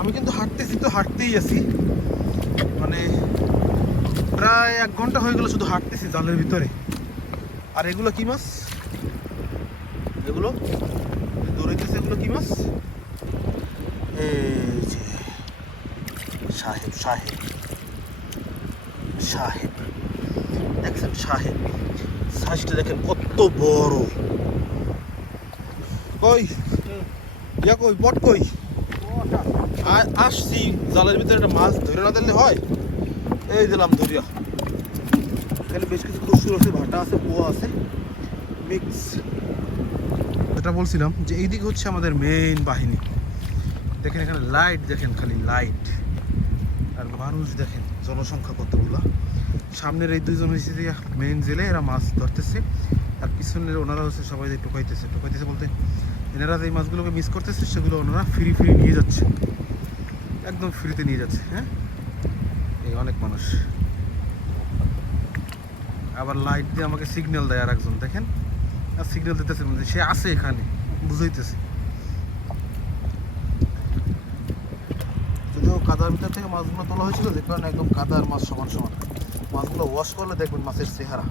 আমি কিন্তু হাঁটতেছি তো হাঁটতেই আছি, মানে প্রায় 1 ঘন্টা হয়ে গেল শুধু হাঁটতেছি জালের ভিতরে। আর এগুলো কি মাছ? এগুলো দৌড়াইতেছে, এগুলো কি মাছ? এই যে সাহেব সাহেব সাহেব, দেখছেন সাহেব সাইজটা দেখেন কত বড়। কই ইয়া কই বট কই? আসছি জালের ভিতরে একটা মাছ ধরে না দিলে হয়। এই দিলাম ধরিয়া। এখানে বেশ কিছু কচুর আছে, ভাটা আছে, পোয়া আছে, মিক্স। যেটা বলছিলাম যে এইদিকে হচ্ছে আমাদের মেইন বাহিনী। দেখেন এখানে লাইট, দেখেন খালি লাইট, আর মানুষ দেখেন জনসংখ্যা কতগুলা। সামনের এই দুইজন হয়েছে যে মেইন জেলে, এরা মাছ ধরতেছে, আর পিছনের ওনারা হচ্ছে সবাই টোকাইতেছে। টোকাইতেছে বলতে এনারা যে মাছগুলোকে মিস করতেছে সেগুলো ওনারা ফ্রি ফ্রি নিয়ে যাচ্ছে, একদম ফ্রিতে নিয়ে যাচ্ছে। হ্যাঁ, এই অনেক মানুষ। আবার লাইট দিয়ে আমাকে সিগন্যাল দেয় আর একজন, দেখেন আর সিগন্যাল দিতেছে মানে সে আছে এখানে, বুঝাইতেছে। যদিও কাদার ভিতর থেকে মাছগুলো তোলা হয়েছিল, দেখবেন একদম কাদার মাছ সমান সমান। মাছগুলো ওয়াশ করলে দেখবেন মাছের চেহারা।